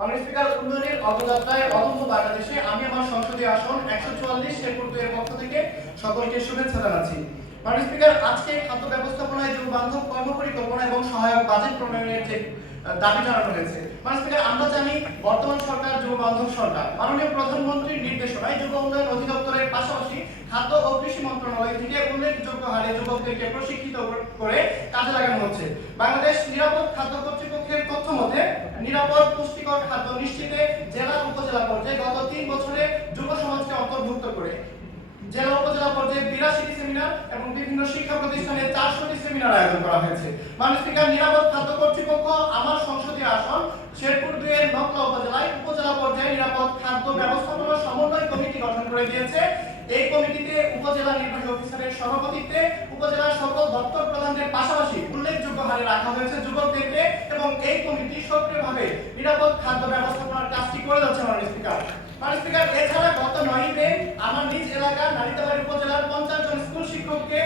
মাননীয় উন্নয়নের অগ্রযাত্রায় অদম্য বাংলাদেশে আমি আমার সংসদীয় আসন একশো চুয়াল্লিশ শেরপুর দুয়ের পক্ষ থেকে সকলকে শুভেচ্ছা জানাচ্ছি। মাননীয় স্পিকার, আজকে খাদ্য ব্যবস্থাপনায় যুব বান্ধব কর্ম পরিকল্পনা এবং সহায়ক বাজেট প্রণয়নের যে দাবি জানানো হয়েছে। স্পিকার আমরা জানি বর্তমান সরকার, যুব বান্ধব সরকার। মাননীয় প্রধানমন্ত্রীর নির্দেশনায় যুব উন্নয়ন অধিদপ্তরের পাশাপাশি খাদ্য ও কৃষি মন্ত্রণালয় থেকে উল্লেখযোগ্য হারে যুবকদেরকে প্রশিক্ষিত করে কাজে লাগানো হচ্ছে। বাংলাদেশ নিরাপদ খাদ্য কর্তৃপক্ষের তথ্য মতে, নিরাপদ পুষ্টিকর খাদ্য নিশ্চিতে জেলা উপজেলা পর্যায়ে গত তিন বছরে যুব সমাজকে অন্তর্ভুক্ত করে। জেলা পর্যায়ে বিরাশিটি সেমিনার এবং বিভিন্ন শিক্ষা প্রতিষ্ঠানে চারশোটি সেমিনার আয়োজন করা হয়েছে। মাননীয় স্পিকার নিরাপদ খাদ্য কর্তৃপক্ষ আমার সংসদীয় আসন, শেরপুর দুয়ের নকলা উপজেলায় উপজেলা পর্যায়ে নিরাপদ খাদ্য ব্যবস্থাপনা সমন্বয় কমিটি গঠন করে দিয়েছে। এই কমিটিতে উপজেলা নির্বাহী অফিসারের সভাপতিত্বে উপজেলার সকল দপ্তর প্রধানদের পাশাপাশি উল্লেখযোগ্য হারে রাখা হয়েছে যুবকদেরকে এবং এই কমিটি সক্রিয়ভাবে নিরাপদ খাদ্য ব্যবস্থাপনার কাজটি করে যাচ্ছে মাননীয় স্পিকার মাননীয় স্পিকার এছাড়া গত নয় মে আমার নিজ এলাকা নালিতাবাড়ি উপজেলার পঞ্চাশ জন স্কুল শিক্ষককে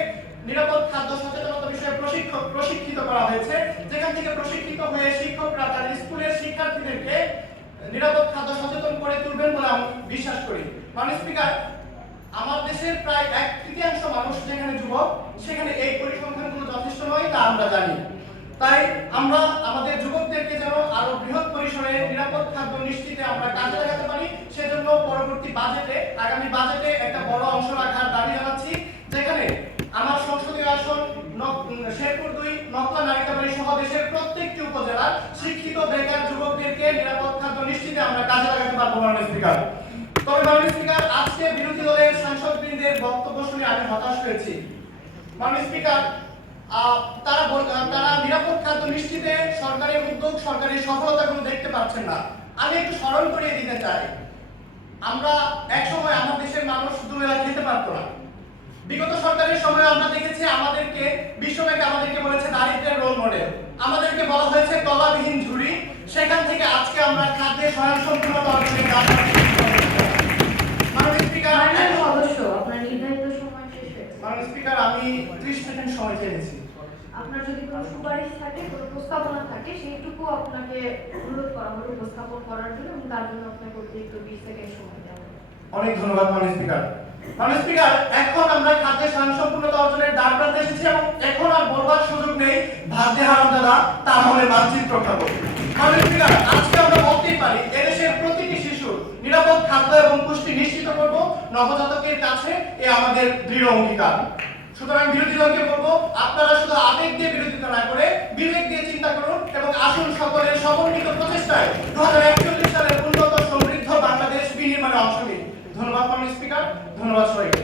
নিরাপদ খাদ্য সচেতনতা বিষয়ে প্রশিক্ষক প্রশিক্ষিত করা হয়েছে। যেখান থেকে প্রশিক্ষিত হয়ে শিক্ষকরা তাদের স্কুলের শিক্ষার্থীদেরকে নিরাপদ খাদ্য সচেতন করে তুলবেন বলে আমি বিশ্বাস করি। মাননীয় স্পিকার, আমার দেশের প্রায় এক তৃতীয়াংশ মানুষ যেখানে যুবক, সেখানে এই পরিসংখ্যানগুলো যথেষ্ট নয়, তা আমরা জানি। তাই আমরা আমাদের যুবকদেরকে যেন আরও বৃহৎ পরিসরে নিরাপদ খাদ্য নিশ্চিতে আমরা কাজে লাগাতে পারি, সেজন্য পরবর্তী বাজেটে, আগামী বাজেটে একটা বড় অংশ রাখার দাবি জানাচ্ছি যেখানে আমার সংসদীয় আসন নক- উম, শেরপুর দুই নকলা নারিকাবাড়ি সহ দেশের প্রত্যেকটি উপজেলার শিক্ষিত বেকার যুবকদেরকে নিরাপদ খাদ্য নিশ্চিতে আমরা পারব মাননীয় স্পিকার তবে মাননীয় স্পিকার আজকে বিরোধী দলের সাংসদবৃন্দের বক্তব্য শুনে আমি হতাশ হয়েছি। মাননীয় স্পিকার তারা তারা নিরাপদ খাদ্য নিশ্চিতে সরকারি উদ্যোগ, সরকারি সফলতাগুলো দেখতে পাচ্ছেন না। আমি একটু স্মরণ করিয়ে দিতে চাই। আমরা এক সময় আমার দেশের মানুষ দুবেলা খেতে পারতো না। বিগত সরকারের সময় আমরা দেখেছি আমাদেরকে বিশ্বব্যাংক আমাদেরকে বলেছে দারিদ্রের রোল মডেল আমাদেরকে বলা হয়েছে তলাবিহীন ঝুড়ি সেখান থেকে আজকে আমরা খাদ্যে স্বয়ংসম্পূর্ণতা অর্জনের কাজ মাননীয় স্পিকার মাননীয় এখন- সদস্য আপনার নির্ধারিত সময় শেষ হয়েছে মাননীয় স্পিকার আমি 30 সেকেন্ড সময় চেয়েছি। আপনার যদি কোনো সুপারিশ থাকে কোনো প্রস্তাবনা থাকে সেইটুকু আপনাকে অনুরোধ করা হলো উপস্থাপন করার জন্য এবং তার জন্য আপনাকে অতিরিক্ত বিশ সেকেন্ড সময় দেওয়া। অনেক ধন্যবাদ মাননীয় স্পিকার। মাননীয় স্পিকার এখন আমরা খাদ্যে স্বয়ংসম্পূর্ণতা অর্জনের দ্বার প্রান্তে এসেছি এবং এখন আর বলবার সুযোগ নেই ভাত দিয়ে হারাম দাদা তাহলে মানচিত্র খাব মাননীয় স্পিকার আজকে আমরা বলতেই পারি এদেশের প্রতিটি শিশু নিরাপদ খাদ্য এবং পুষ্টি নিশ্চিত করব নবজাতকের কাছে এ আমাদের দৃঢ় অঙ্গীকার। সুতরাং বিরোধী দলকে বলব, আপনারা শুধু আবেগ দিয়ে বিরোধিতা না করে বিবেক দিয়ে চিন্তা করুন এবং আসুন সকলের সমন্বিত প্রচেষ্টায় দু সালের উন্নত সমৃদ্ধ বাংলাদেশ বিনির্মাণে অংশ নিন। ধন্যবাদ, মাননীয় স্পিকার। ধন্যবাদ, সবাইকে।